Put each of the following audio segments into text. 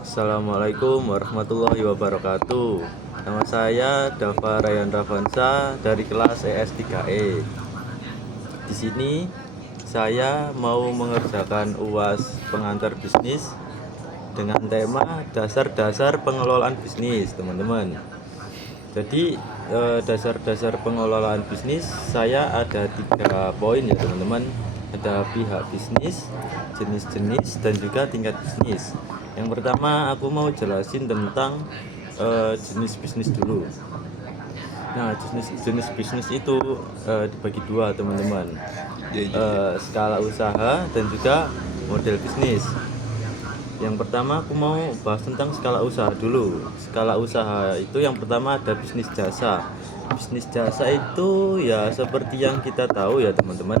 Assalamualaikum warahmatullahi wabarakatuh. Nama saya Dava Ryan Ravansa dari kelas ES3E. Di sini saya mau mengerjakan UAS pengantar bisnis dengan tema dasar-dasar pengelolaan bisnis, teman-teman. Jadi dasar-dasar pengelolaan bisnis saya ada 3 poin ya, teman-teman. Ada pihak bisnis, jenis-jenis, dan juga tingkat bisnis. Yang pertama aku mau jelasin tentang jenis bisnis dulu. Nah, jenis bisnis itu dibagi 2, teman-teman. Skala usaha dan juga model bisnis. Yang pertama aku mau bahas tentang skala usaha dulu. Skala usaha itu yang pertama ada bisnis jasa. Bisnis jasa itu ya seperti yang kita tahu ya, teman-teman.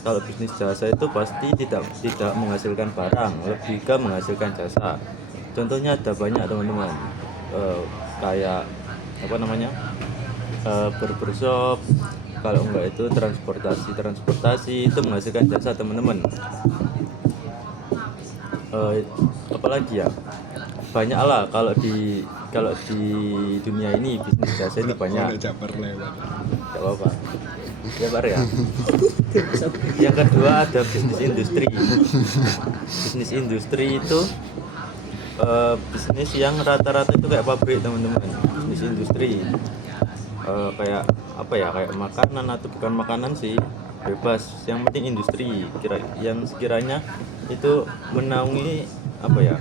Kalau bisnis jasa itu pasti tidak menghasilkan barang, lebih ke menghasilkan jasa. Contohnya ada banyak, teman-teman. Kayak apa namanya? Barbershop. Kalau enggak itu transportasi itu menghasilkan jasa, teman-teman. Apalagi ya, banyak lah. Kalau di dunia ini bisnis jasa itu banyak. Gak apa-apa ya, Bar ya. Yang kedua ada bisnis industri. Bisnis industri itu bisnis yang rata-rata itu kayak pabrik, teman-teman. Bisnis industri kayak apa ya, kayak makanan atau bukan makanan sih, bebas, yang penting industri yang sekiranya itu menaungi apa ya,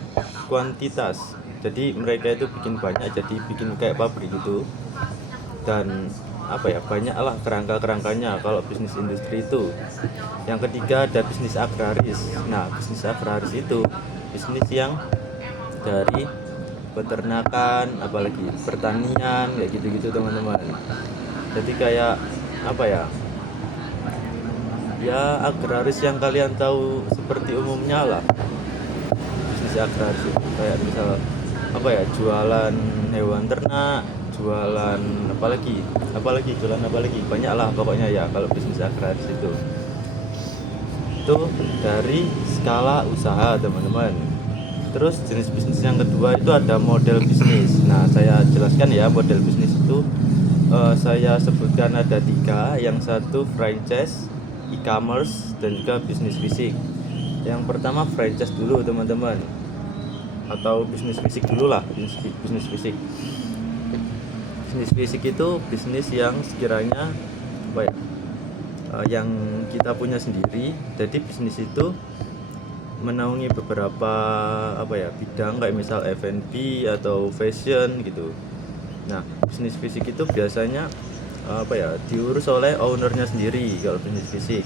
kuantitas. Jadi mereka itu bikin banyak, jadi bikin kayak pabrik gitu. Dan apa ya, banyak lah kerangkanya kalau bisnis industri itu. Yang ketiga ada bisnis agraris. Nah, bisnis agraris itu bisnis yang dari peternakan, apalagi pertanian, kayak gitu-gitu, teman-teman. Jadi kayak apa ya, ya agraris yang kalian tahu seperti umumnya lah. Bisnis agraris itu kayak misal apa ya, jualan hewan ternak, jualan apalagi jualan apalagi, banyak lah pokoknya ya kalau bisnis agraris itu dari skala usaha, teman-teman. Terus jenis bisnis yang kedua itu ada model bisnis. Nah, saya jelaskan ya, model bisnis itu saya sebutkan ada 3. Yang satu franchise, e-commerce, dan juga bisnis fisik. Yang pertama franchise dulu, teman-teman, atau bisnis fisik dulu lah. Bisnis fisik itu bisnis yang sekiranya apa ya, yang kita punya sendiri. Jadi bisnis itu menaungi beberapa apa ya, bidang, kayak misal F&B atau fashion gitu. Nah, bisnis fisik itu biasanya apa ya, diurus oleh ownernya sendiri kalau bisnis fisik.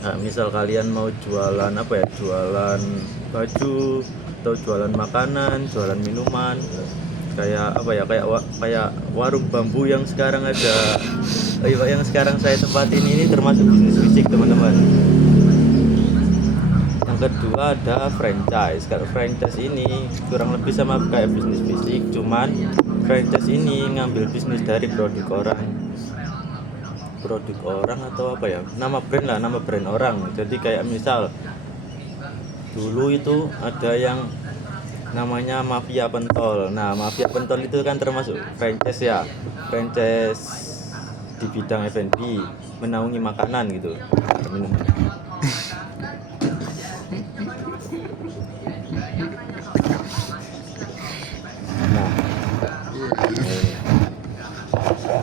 Nah, misal kalian mau jualan apa ya, jualan baju atau jualan makanan, jualan minuman, kayak apa ya, kayak warung bambu yang sekarang ada, yang sekarang saya tempatin ini termasuk bisnis fisik, teman-teman. Kedua ada franchise. Kalau franchise ini kurang lebih sama kayak bisnis fisik, cuman franchise ini ngambil bisnis dari produk orang atau apa ya, nama brand orang. Jadi kayak misal dulu itu ada yang namanya Mafia Pentol. Nah, Mafia Pentol itu kan termasuk franchise ya, franchise di bidang F&B, menaungi makanan gitu, minuman.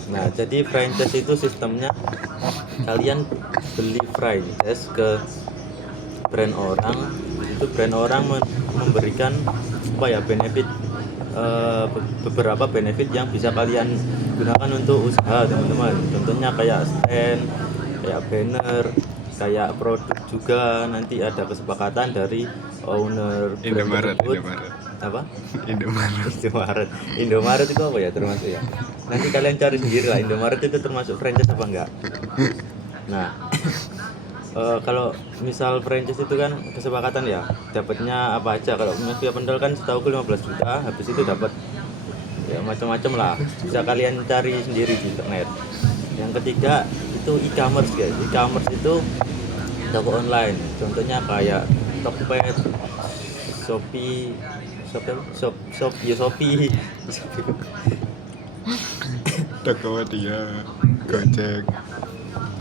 Nah, jadi franchise itu sistemnya kalian beli franchise ke brand orang, itu brand orang memberikan apa ya, benefit, beberapa benefit yang bisa kalian gunakan untuk usaha, teman-teman. Contohnya kayak stand, kayak banner, kayak produk juga. Nanti ada kesepakatan dari owner brand tersebut. Apa? Indomaret itu apa ya, termasuk ya, nanti kalian cari sendiri lah, Indomaret itu termasuk franchise apa enggak. Nah, kalau misal franchise itu kan kesepakatan ya, dapatnya apa aja. Kalau Mafia Pentol kan setahu 15 juta, habis itu dapat ya macam-macam lah, bisa kalian cari sendiri di internet. Yang ketiga itu e-commerce, guys. E-commerce itu toko online, contohnya kayak Tokped, Shopee, Shopee. Tokopedia, Gojek.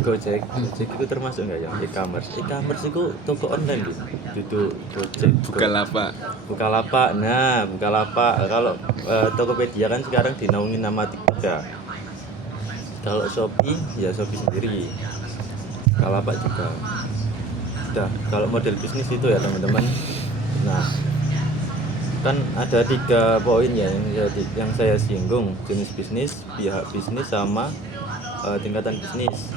Gojek itu termasuk nggak ya e-commerce? E-commerce itu toko online gitu. Duduk Gojek. Bukalapak. Nah, Bukalapak. Kalau Tokopedia kan sekarang dinaungi nama Tokopedia. Kalau Shopee ya Shopee sendiri. Bukalapak juga. Udah, kalau model bisnis itu ya teman-teman. Nah, kan ada 3 poin ya yang saya singgung: jenis bisnis, pihak bisnis, sama tingkatan bisnis.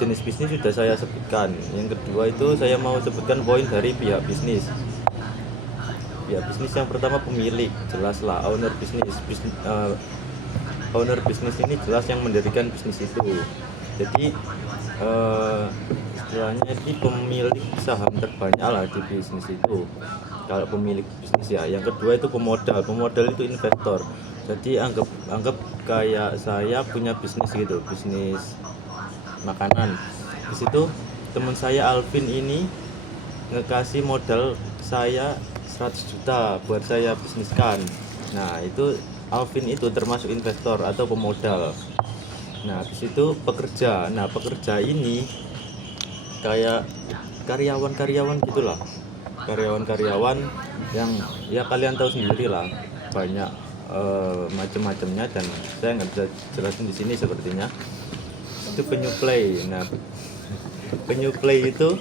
Jenis bisnis sudah saya sebutkan. Yang kedua itu saya mau sebutkan poin dari pihak bisnis. Pihak bisnis yang pertama pemilik, jelaslah owner bisnis. Owner bisnis ini jelas yang mendirikan bisnis itu. Jadi istilahnya ini pemilik saham terbanyak lah di bisnis itu. Kalau pemilik bisnis ya. Yang kedua itu pemodal itu investor. Jadi anggap kayak saya punya bisnis gitu, bisnis makanan. Di situ teman saya Alvin ini ngekasih modal saya 100 juta buat saya bisniskan. Nah, itu Alvin itu termasuk investor atau pemodal. Nah, di situ pekerja. Nah, pekerja ini kayak karyawan gitulah. Karyawan yang ya kalian tahu sendiri lah, banyak macam-macamnya, dan saya nggak bisa jelasin di sini sepertinya. Itu penyuplai. Nah, penyuplai itu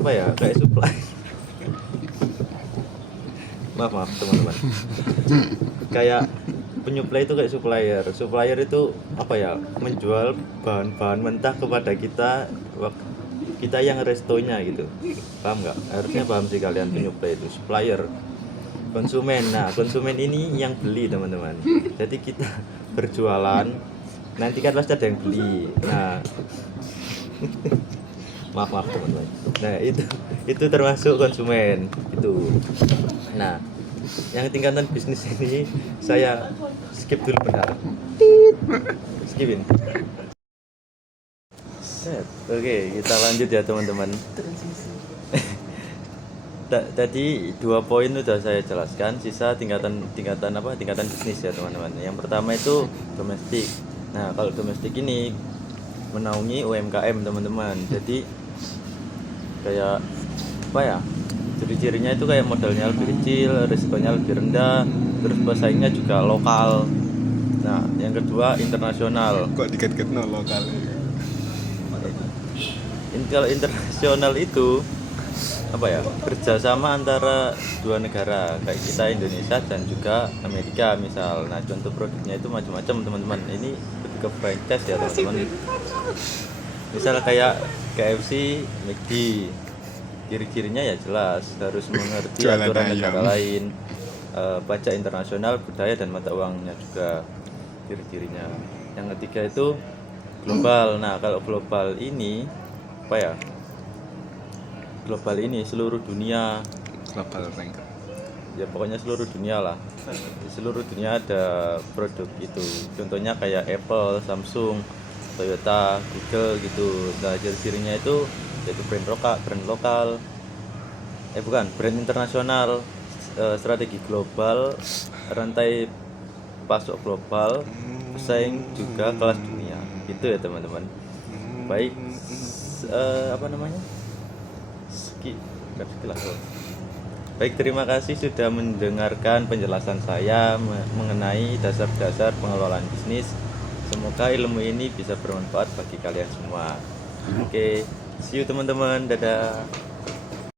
apa ya, kayak supply. maaf teman-teman. Kayak penyuplai itu kayak supplier itu apa ya, menjual bahan-bahan mentah kepada kita yang restonya gitu. Paham nggak? Harusnya paham sih kalian. Penyuplai itu supplier. Konsumen. Nah, konsumen ini yang beli teman-teman. Jadi kita berjualan, nanti kan pasti ada yang beli. Nah, maaf teman-teman. Nah, itu termasuk konsumen itu. Nah, yang tingkatan bisnis ini saya skip dulu benar. Skipin. Oke, kita lanjut ya teman-teman. Tadi 2 poin sudah saya jelaskan, sisa tingkatan bisnis ya teman-teman. Yang pertama itu domestik. Nah, kalau domestik ini menaungi UMKM teman-teman. Jadi kayak apa ya, ciri-cirinya itu kayak modalnya lebih kecil, risikonya lebih rendah, terus pesaingnya juga lokal. Nah, yang kedua internasional. Kok dikit-dikit lokal? Kalau internasional itu apa ya, kerjasama antara 2 negara kayak kita Indonesia dan juga Amerika misal. Nah, contoh produknya itu macam-macam teman-teman. Ini ke franchise ya teman-teman. Misal kayak KFC, McD, ciri-cirinya ya jelas harus mengerti aturan negara lain, pajak internasional, budaya dan mata uangnya juga ciri-cirinya. Yang ketiga itu global. Nah, kalau global ini apa ya, global ini seluruh dunia, global rank ya pokoknya seluruh dunia lah. Di seluruh dunia ada produk itu, contohnya kayak Apple, Samsung, Toyota, Google gitu. Nah, ciri-cirinya itu yaitu brand lokal, brand internasional, strategi global, rantai pasok global, pesaing juga kelas dunia. Itu ya teman-teman. Baik, Baik, terima kasih sudah mendengarkan penjelasan saya mengenai dasar-dasar pengelolaan bisnis. Semoga ilmu ini bisa bermanfaat bagi kalian semua. Oke, see you teman-teman, dadah.